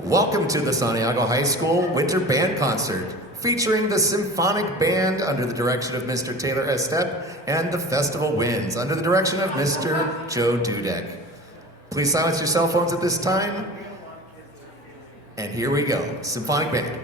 Welcome to the Santiago High School Winter Band Concert, featuring the Symphonic Band under the direction of Mr. Taylor Estep and the Festival Winds under the direction of Mr. Joe Dudek. Please silence your cell phones at this time. And here we go, Symphonic Band.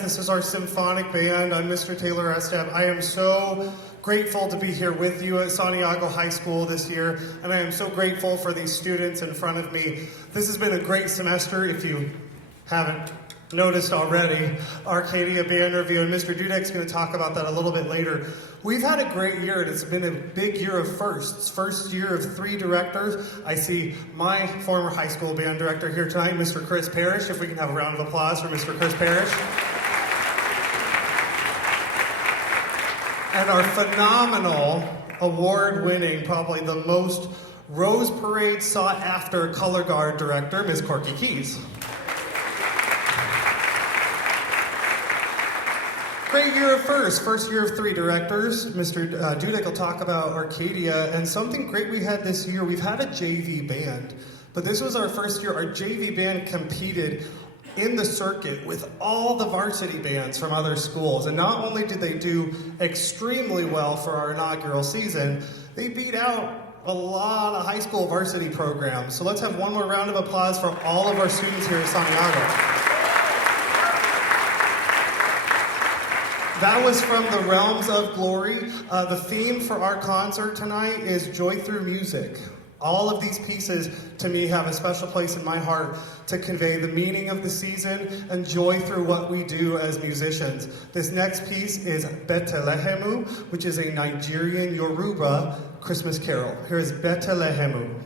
This is our Symphonic Band. I'm Mr. Taylor Estep. I am so grateful to be here with you at Santiago High School this year, and I am so grateful for these students in front of me. This has been a great semester. If you haven't noticed already, Arcadia Band Review, and Mr. Dudek's going to talk about that a little bit later. We've had a great year, and it's been a big year of firsts. First year of 3 directors. I see my former high school band director here tonight, Mr. Chris Parrish. If we can have a round of applause for Mr. Chris Parrish. And our phenomenal, award-winning, probably the most Rose Parade sought-after color guard director, Ms. Corky Keys. Great year of first year of 3 directors. Mr. Dudek will talk about Arcadia, and something great we had this year, we've had a JV band, but this was our first year. Our JV band competed in the circuit with all the varsity bands from other schools. And not only did they do extremely well for our inaugural season, they beat out a lot of high school varsity programs. So let's have one more round of applause for all of our students here at Santiago. That was from the Realms of Glory. The theme for our concert tonight is Joy Through Music. All of these pieces, to me, have a special place in my heart to convey the meaning of the season and joy through what we do as musicians. This next piece is Bethehemu, which is a Nigerian Yoruba Christmas carol. Here is Bethehemu.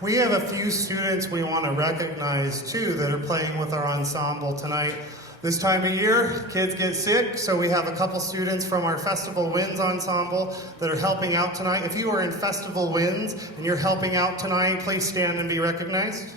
We have a few students we want to recognize too that are playing with our ensemble tonight. This time of year, kids get sick, so we have a couple students from our Festival Winds ensemble that are helping out tonight. If you are in Festival Winds and you're helping out tonight, please stand and be recognized.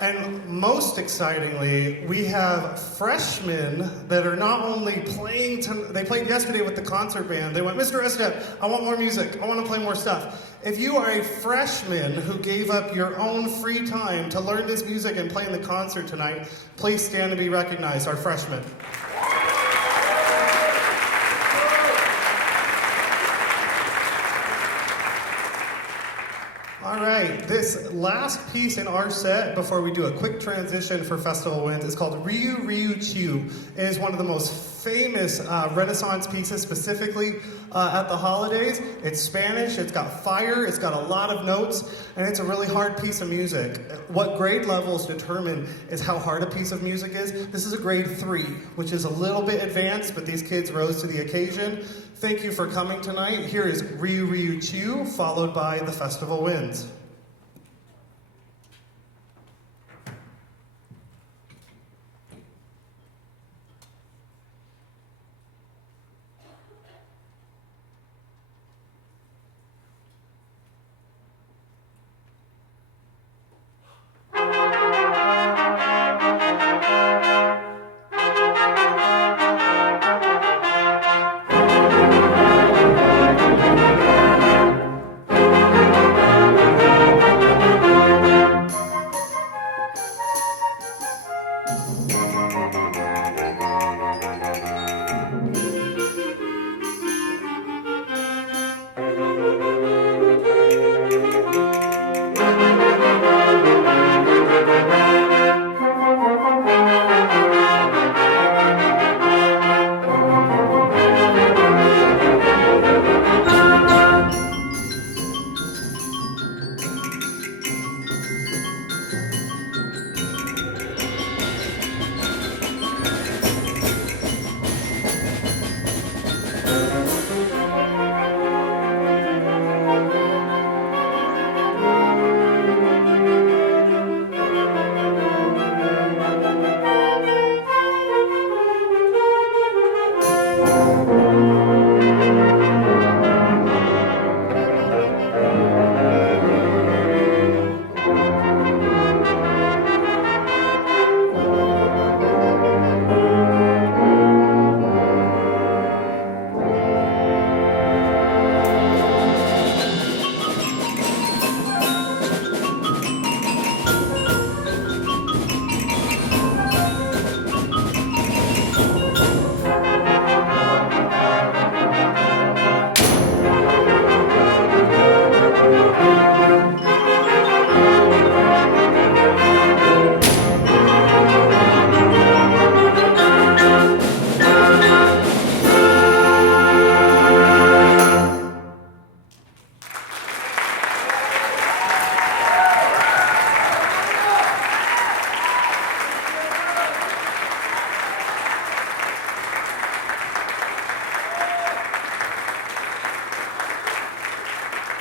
And most excitingly, we have freshmen that are not only playing, they played yesterday with the concert band. They went, Mr. Estep, I want more music. I want to play more stuff. If you are a freshman who gave up your own free time to learn this music and play in the concert tonight, please stand and be recognized, our freshmen. All right, this last piece in our set before we do a quick transition for Festival Winds is called Chiu. It is one of the most famous Renaissance pieces, specifically at the holidays. It's Spanish, it's got fire, it's got a lot of notes, and it's a really hard piece of music. What grade levels determine is how hard a piece of music is. This is a grade 3, which is a little bit advanced, but these kids rose to the occasion. Thank you for coming tonight. Here is Chiu, followed by the Festival Winds.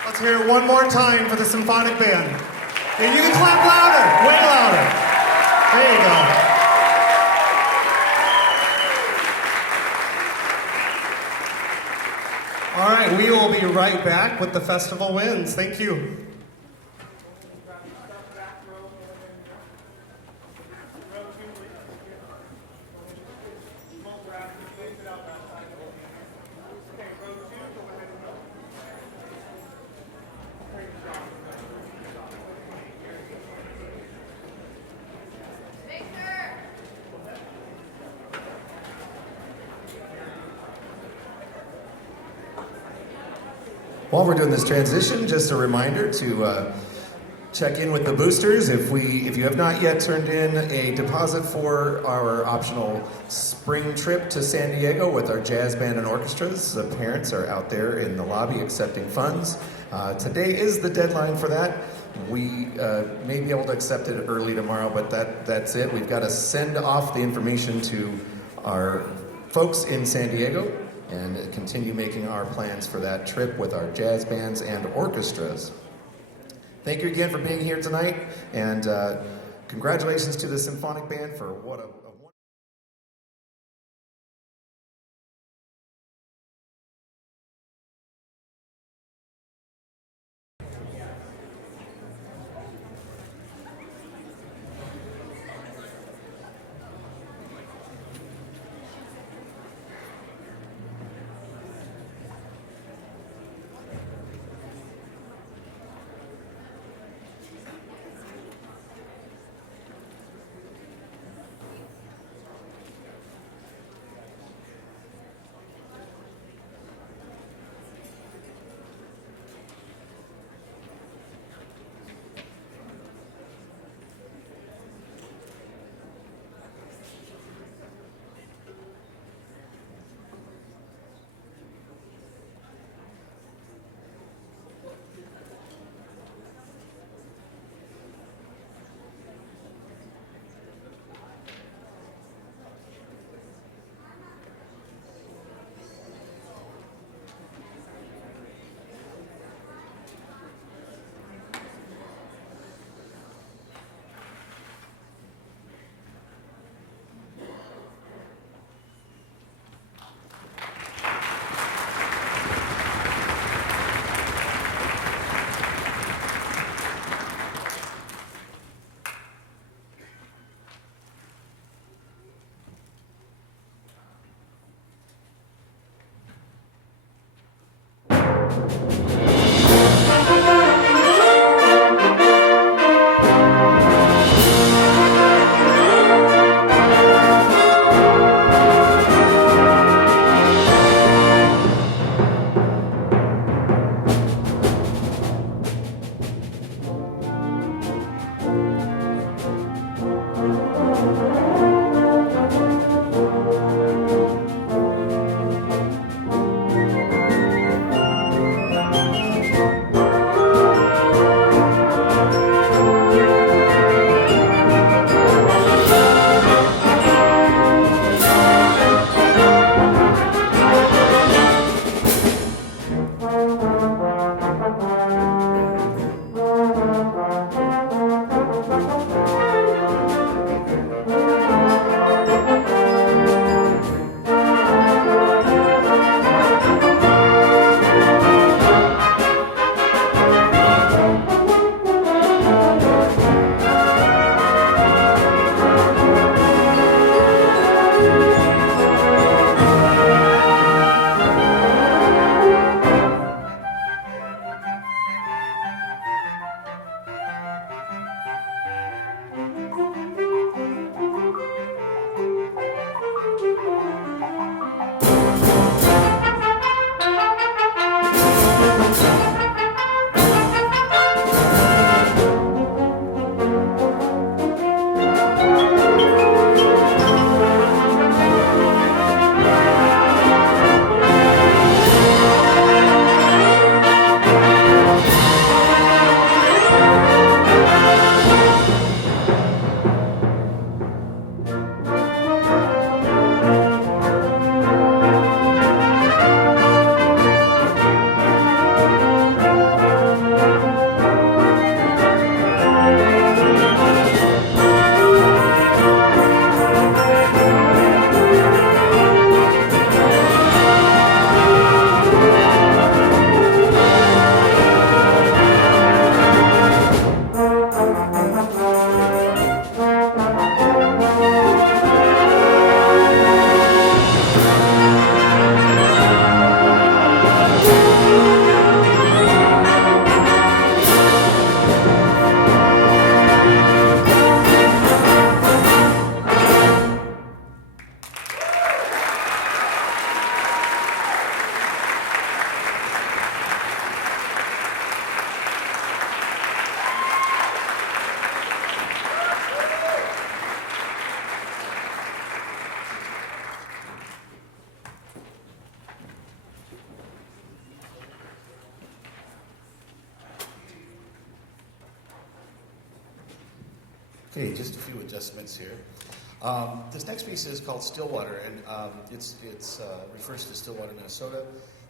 Let's hear it one more time for the Symphonic Band. And you can clap louder, way louder. There you go. All right, we will be right back with the Festival Winds. Thank you. While we're doing this transition, just a reminder to check in with the boosters. If you have not yet turned in a deposit for our optional spring trip to San Diego with our jazz band and orchestras, the parents are out there in the lobby accepting funds. Today is the deadline for that. We may be able to accept it early tomorrow, but that's it. We've got to send off the information to our folks in Santiago and continue making our plans for that trip with our jazz bands and orchestras. Thank you again for being here tonight, and congratulations to the Symphonic Band for what a Okay, just a few adjustments here. This next piece is called Stillwater, and it's refers to Stillwater, Minnesota,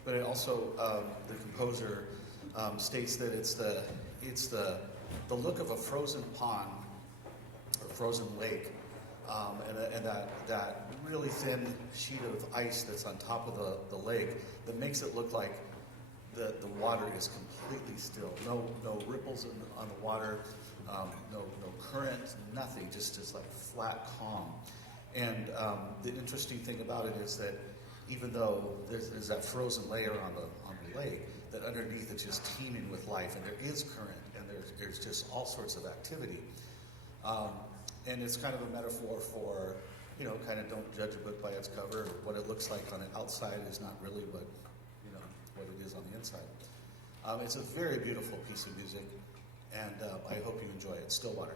but it also the composer states that it's the look of a frozen pond or frozen lake, and that really thin sheet of ice that's on top of the lake that makes it look like the water is completely still. No ripples on the water, no current, nothing. Just like flat calm. And the interesting thing about it is that even though there's that frozen layer on the lake, that underneath it's just teeming with life, and there is current, and there's just all sorts of activity. And it's kind of a metaphor for, kind of don't judge a book by its cover. What it looks like on the outside is not really what it is on the inside. It's a very beautiful piece of music, and I hope you enjoy it. Stillwater.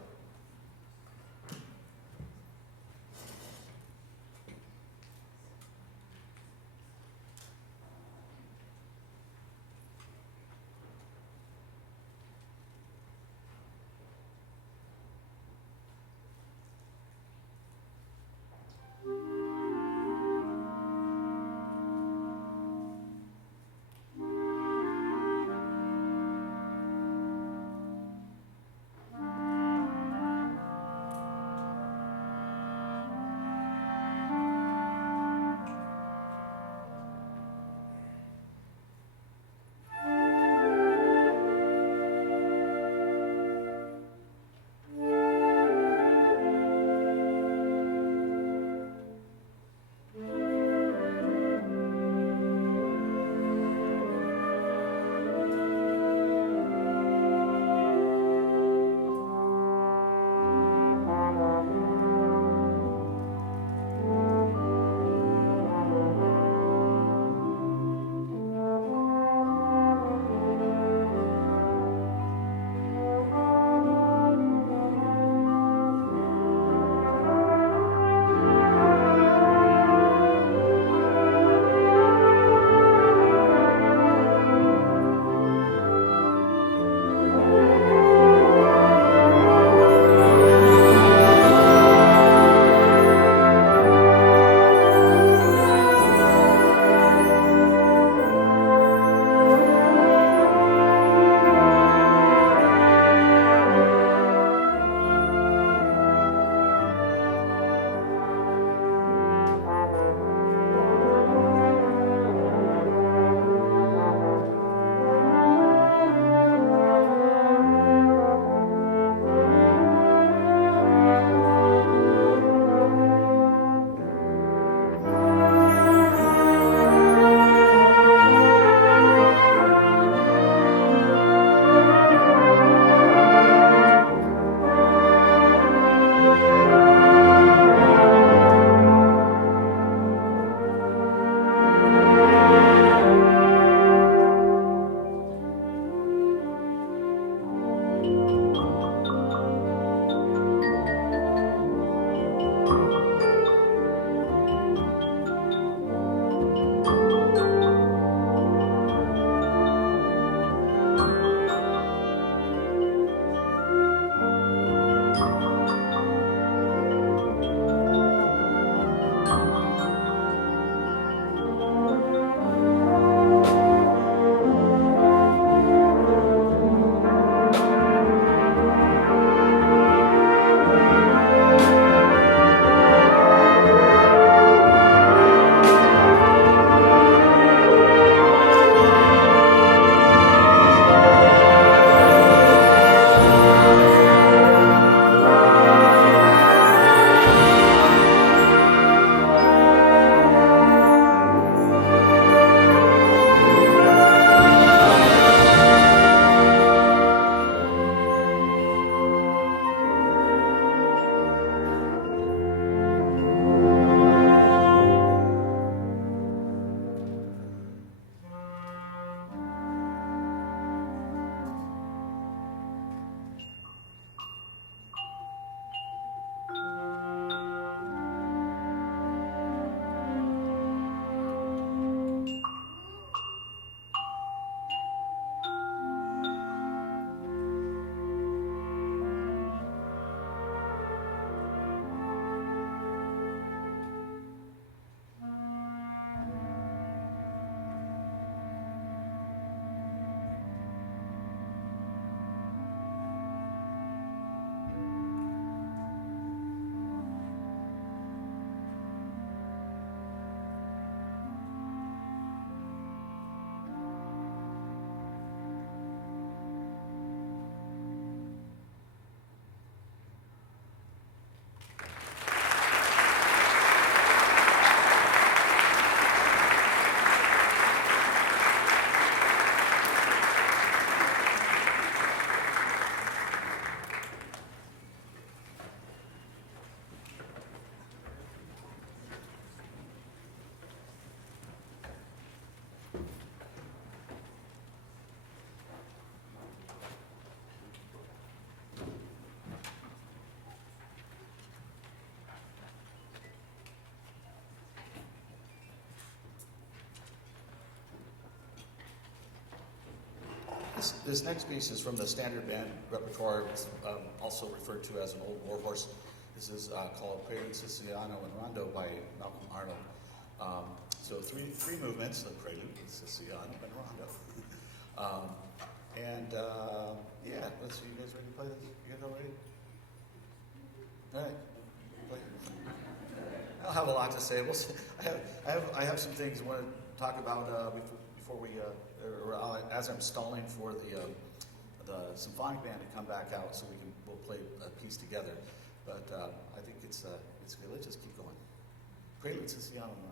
This next piece is from the standard band repertoire, also referred to as an old warhorse. This is called Prelude, Siciliano, and Rondo by Malcolm Arnold. So three movements: the Prelude, Siciliano, and Rondo. Yeah, let's see. You guys ready to play this? You guys all ready? All right. Play. I'll have a lot to say. We'll see. I have some things I want to talk about before we, as I'm stalling for the symphonic band to come back out, so we'll play a piece together. But I think it's good. Let's just keep going. Prelude, Siciliano, and Rondo.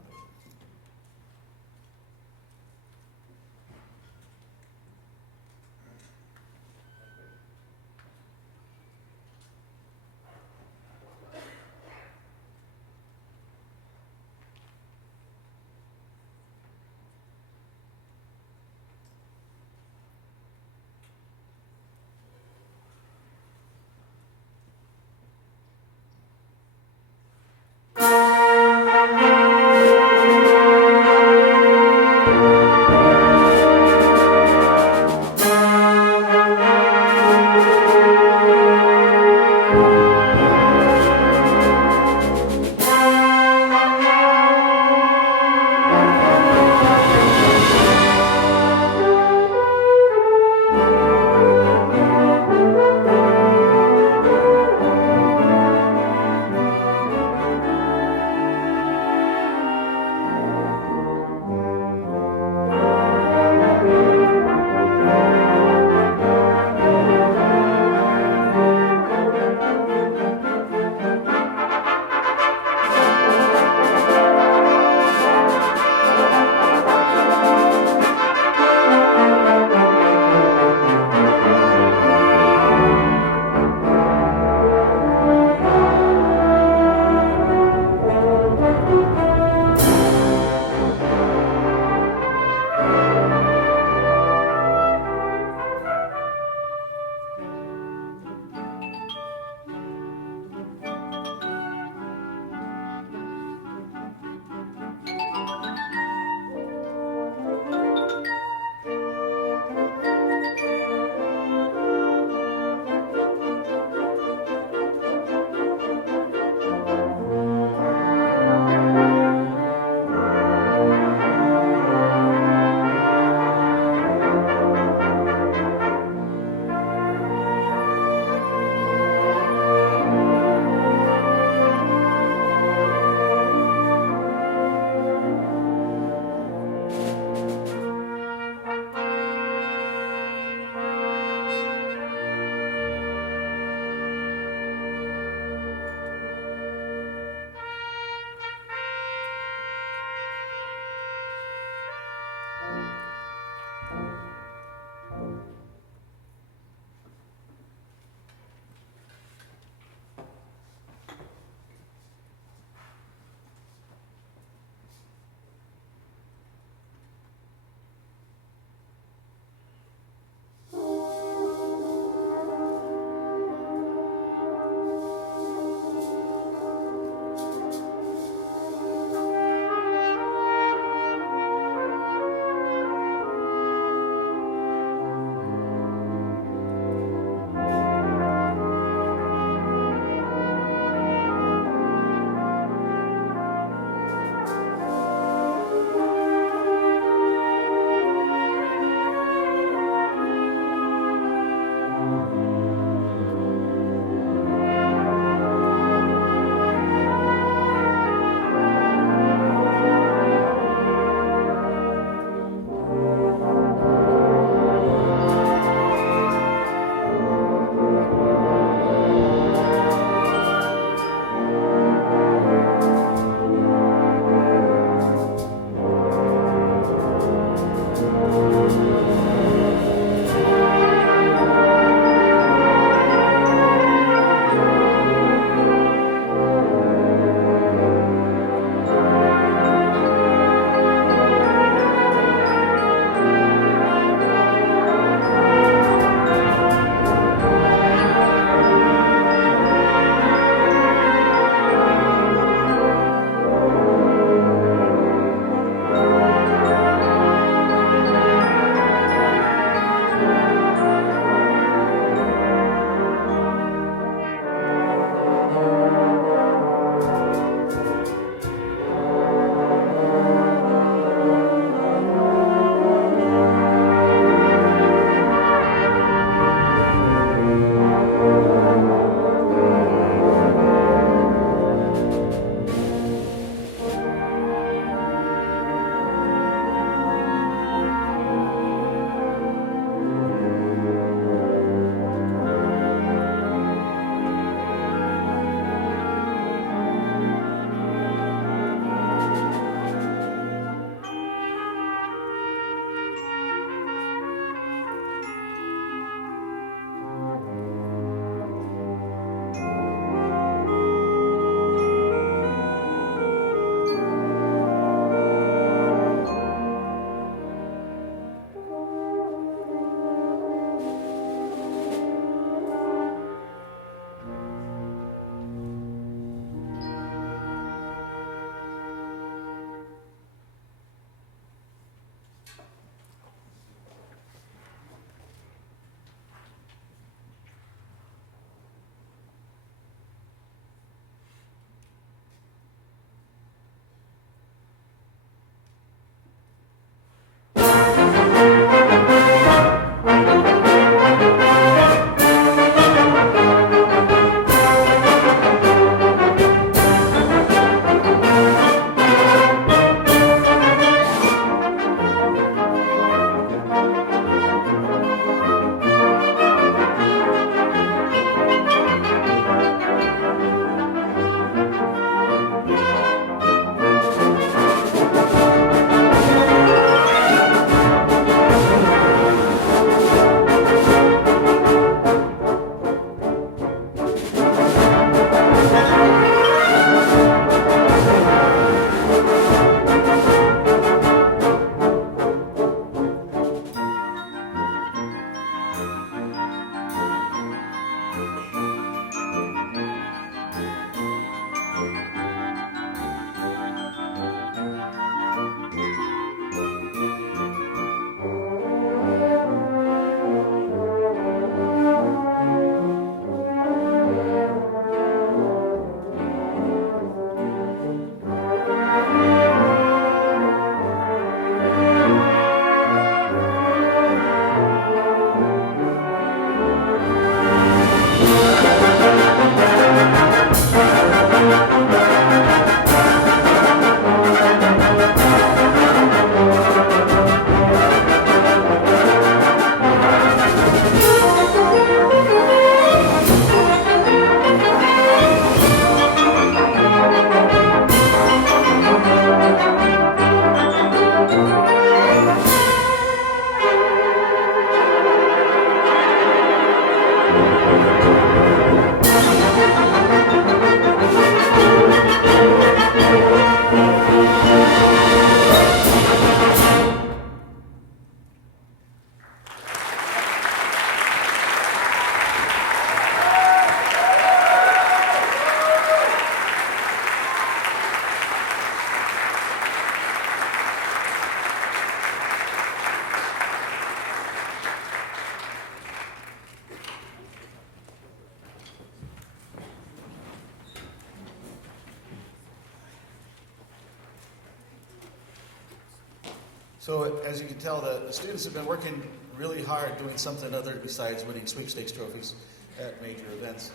So as you can tell, the students have been working really hard doing something other besides winning sweepstakes trophies at major events.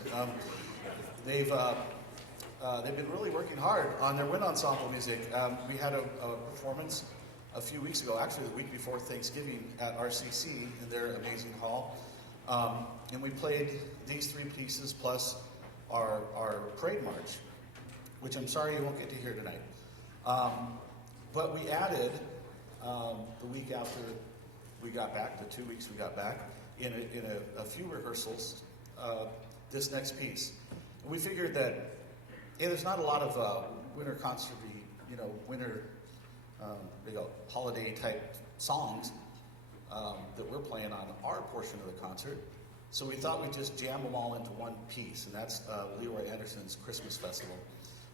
They've been really working hard on their wind ensemble music. We had a performance a few weeks ago, actually the week before Thanksgiving, at RCC in their amazing hall. And we played these 3 pieces plus our parade march, which I'm sorry you won't get to hear tonight. But we added, the week after we got back, the 2 weeks we got back, in a few rehearsals, this next piece. And we figured that there's not a lot of winter concert, winter holiday type songs that we're playing on our portion of the concert. So we thought we'd just jam them all into one piece, and that's Leroy Anderson's Christmas Festival.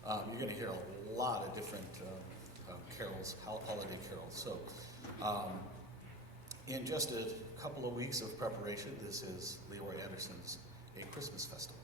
You're going to hear a lot of different carols, holiday carols. So in just a couple of weeks of preparation, this is Leroy Anderson's A Christmas Festival.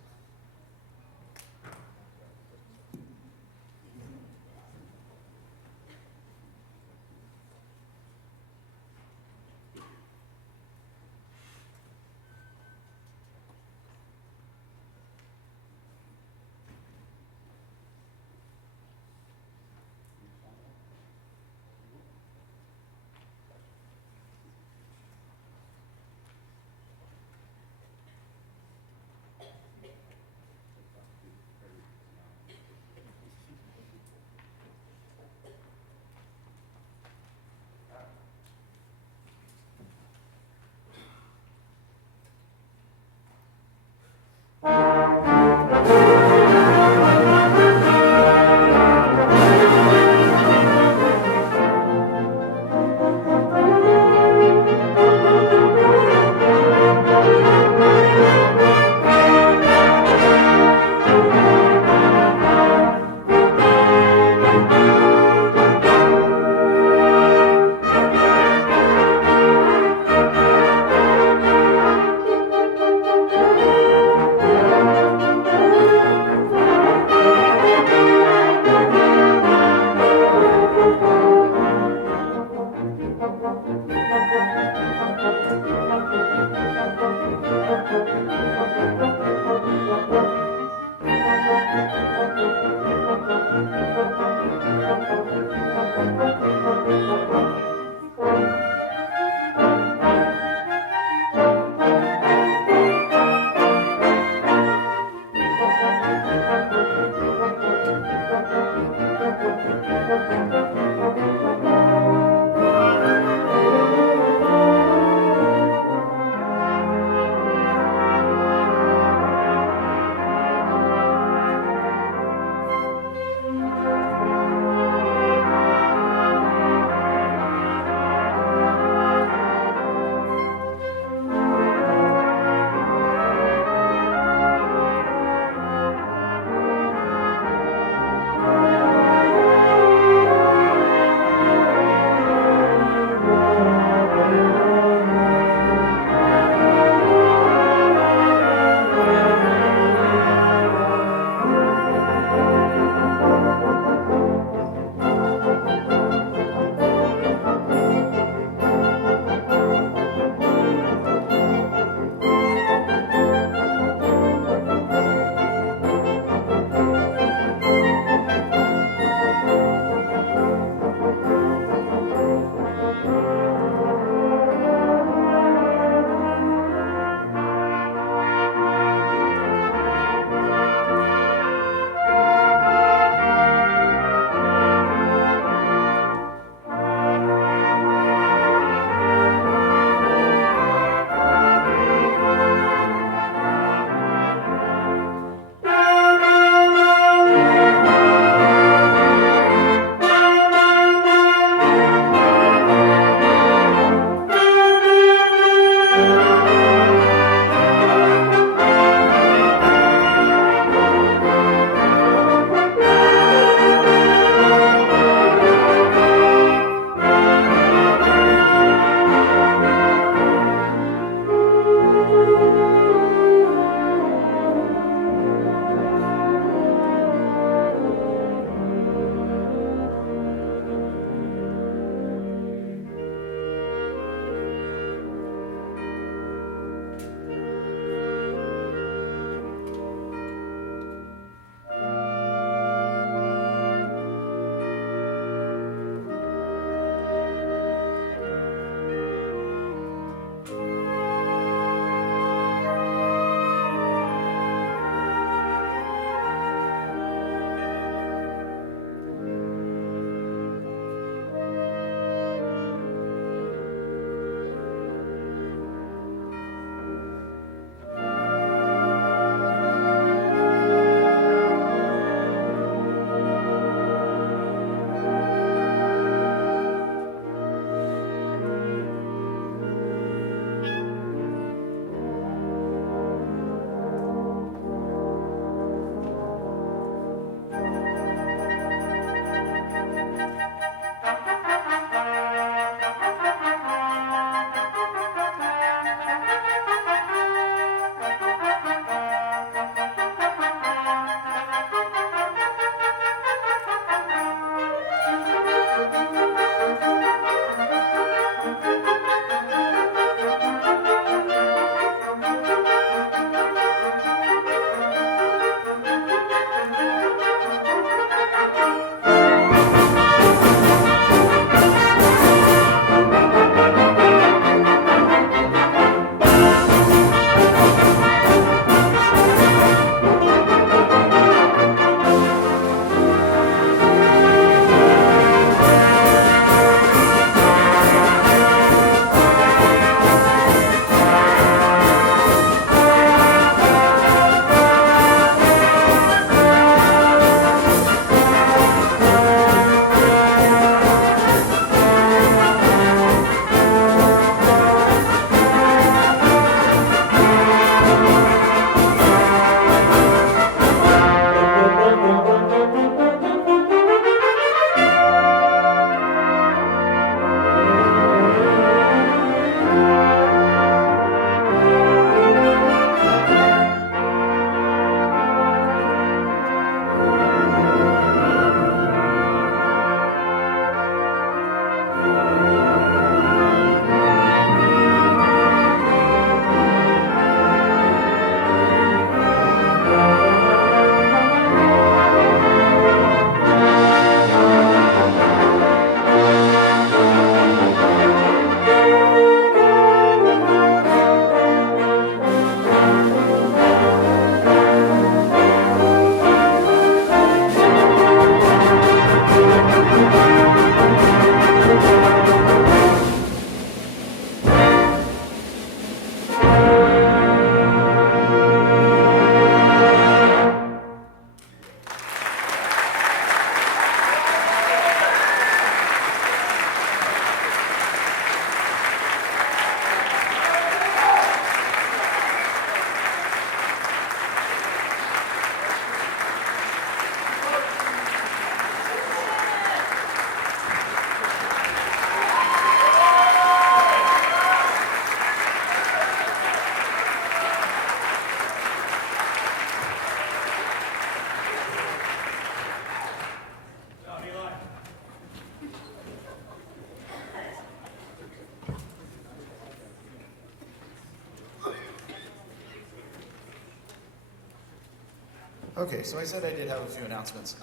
Okay, so I said I did have a few announcements.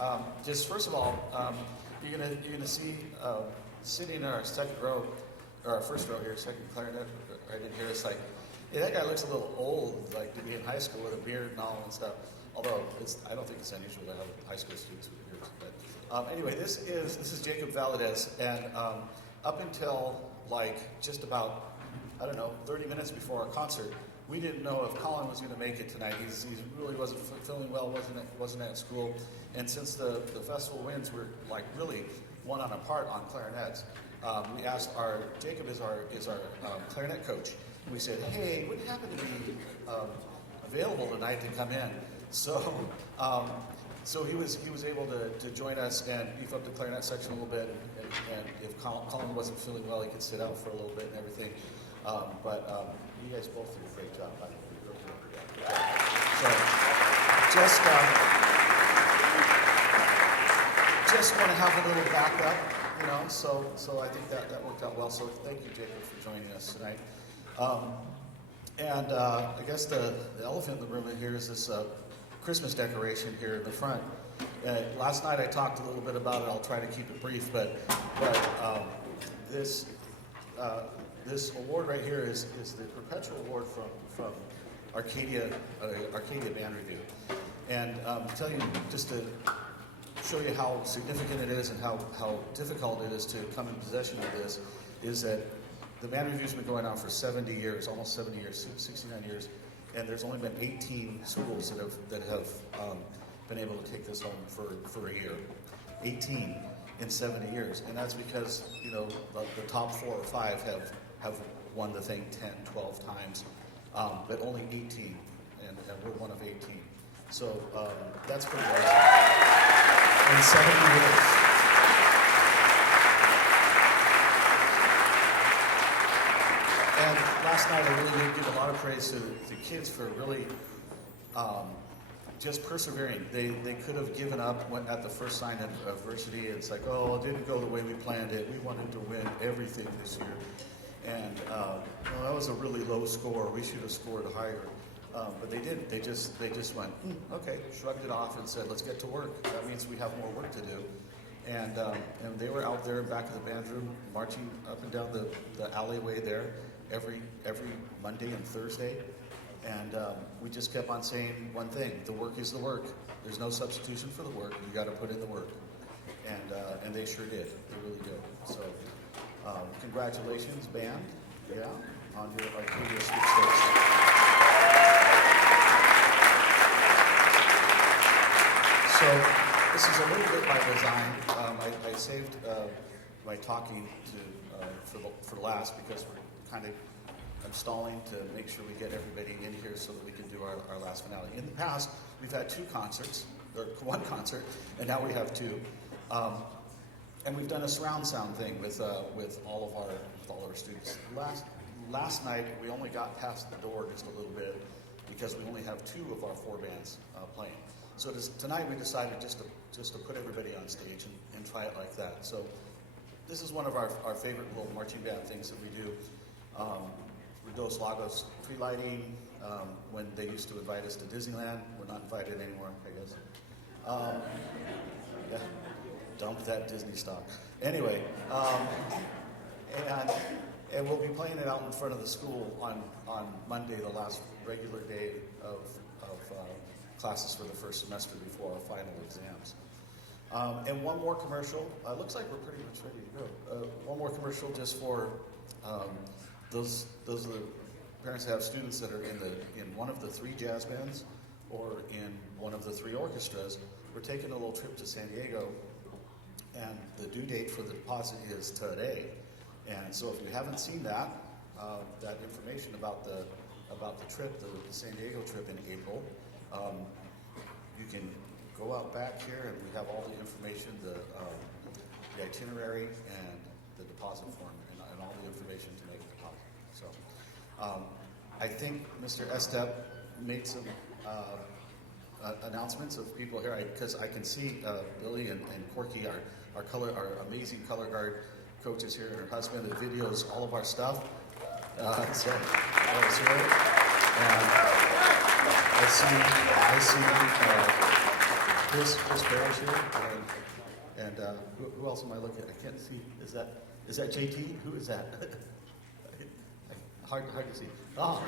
Just first of all, you're gonna see sitting in our second row, or our first row here, second clarinet, right in here. It's like, yeah, that guy looks a little old, like to be in high school with a beard and all and stuff. Although I don't think it's unusual to have high school students with beards. But anyway, this is Jacob Valadez, and up until like just about 30 minutes before our concert, we didn't know if Colin was going to make it tonight. He really wasn't feeling well, wasn't at school, and since the festival winds were like really one on a part on clarinets, we asked Jacob is our clarinet coach. We said, hey, would you happen to be available tonight to come in? So he was able to join us and beef up the clarinet section a little bit. And if Colin wasn't feeling well, he could sit out for a little bit and everything. But you guys both did a great job. By the way. So just want to have a little backup, So I think that worked out well. So thank you, Jacob, for joining us tonight. I guess the elephant in the room here is this Christmas decoration here in the front. Last night I talked a little bit about it. I'll try to keep it brief, but this award right here is the perpetual award from Arcadia Band Review. And to tell you, just to show you how significant it is and how difficult it is to come in possession of this, is that the band review's been going on for 70 years, almost 70 years, 69 years, and there's only been 18 schools that have been able to take this home for a year. 18 in 70 years, and that's because the top 4 or 5 have won the thing 10, 12 times, but only 18, and we're one of 18. So that's pretty awesome. In 70 years. And last night I really did give a lot of praise to the kids for really just persevering. They could have given up at the first sign of adversity. It's like, oh, it didn't go the way we planned it. We wanted to win everything this year. And that was a really low score. We should have scored higher. But they didn't. They just went, okay, shrugged it off and said, let's get to work. That means we have more work to do. And they were out there back of the band room, marching up and down the alleyway there every Monday and Thursday. And we just kept on saying one thing: the work is the work. There's no substitution for the work. You got to put in the work. And they sure did. They really did. So congratulations, band. Yeah, on your Arcadia sweepstakes. So this is a little bit by design. I saved my talking for last because we're kind of installing to make sure we get everybody in here so that we can do our last finale. In the past, we've had 2 concerts, or 1 concert, and now we have 2. And we've done a surround sound thing with all of our students. Last night we only got past the door just a little bit because we only have 2 of our 4 bands playing. So tonight we decided just to put everybody on stage and try it like that. So this is one of our favorite little marching band things that we do. Dos Lagos tree lighting, when they used to invite us to Disneyland. We're not invited anymore, I guess. Yeah, dump that Disney stock. Anyway, and we'll be playing it out in front of the school on Monday, the last regular day of classes for the first semester before our final exams. And one more commercial. Looks like we're pretty much ready to go. One more commercial just for those are the parents that have students that are in one of the 3 jazz bands or in one of the 3 orchestras. We're taking a little trip to Santiago, and the due date for the deposit is today. And so if you haven't seen that information about the trip, the San Diego trip in April, you can go out back here and we have all the information, the itinerary and the deposit form and all the information to make a deposit. So I think Mr. Estep made some announcements of people here because I can see Billy and Corky, our amazing color guard coaches here, and her husband that videos all of our stuff. So I was here. And I see Chris Parrish here, and who else am I looking at? I can't see. Is that JT? Who is that? hard to see. Oh.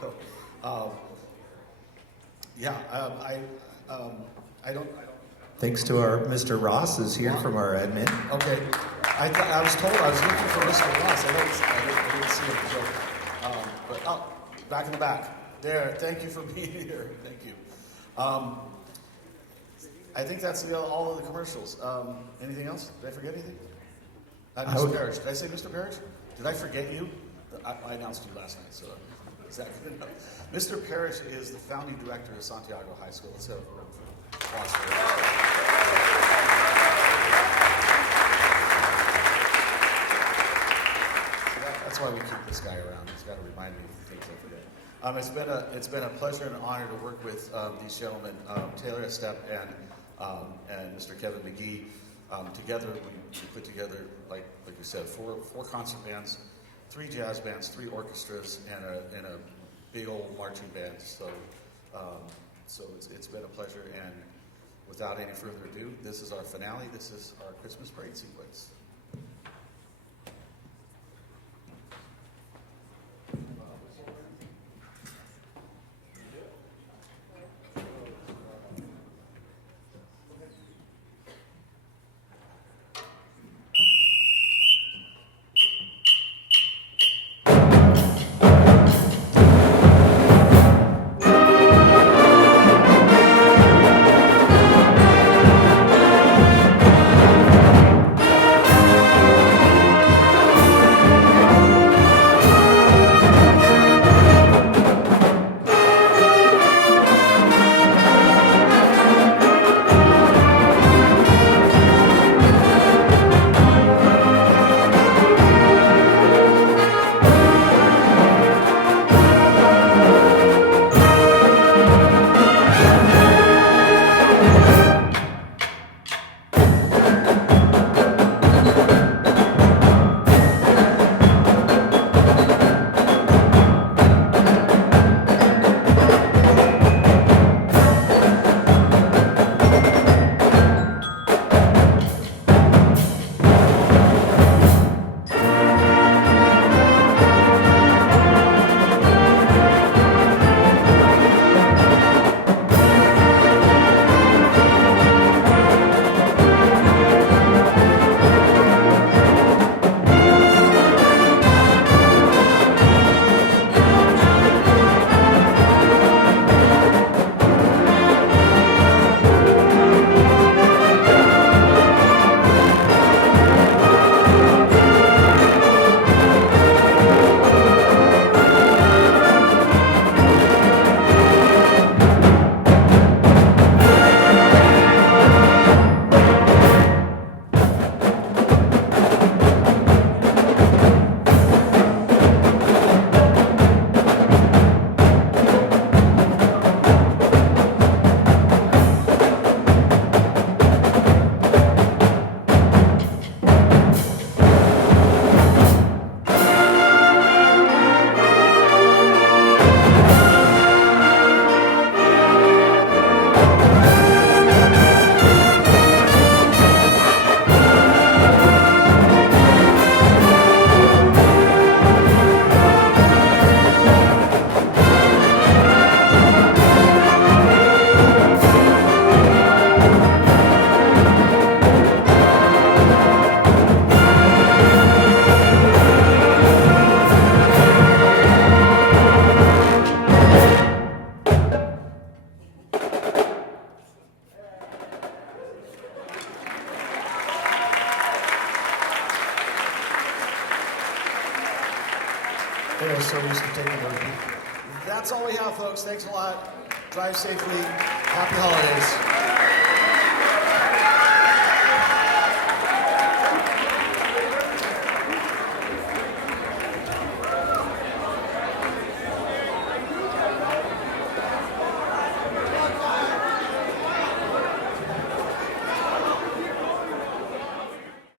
So, I don't. Thanks to our Mr. Ross is here from our admin. Okay. I was told I was looking for Mr. Ross. I didn't see him. So, back in the back. There. Thank you for being here. Thank you. I think that's all of the commercials. Anything else? Did I forget anything? Mr. Parrish. Did I say Mr. Parrish? Did I forget you? I announced you last night, so is that good enough? Mr. Parrish is the founding director of Santiago High School. It's that's why we keep this guy around. He's got to remind me of things I forget. It's been a pleasure and honor to work with these gentlemen, Taylor Estep and Mr. Kevin McGee. Together, we put together, like we said, four concert bands, 3 jazz bands, 3 orchestras, and a big old marching band. So it's been a pleasure. And without any further ado, this is our finale. This is our Christmas parade sequence. They are so used to taking those people. That's all we have, folks. Thanks a lot. Drive safely. Happy holidays.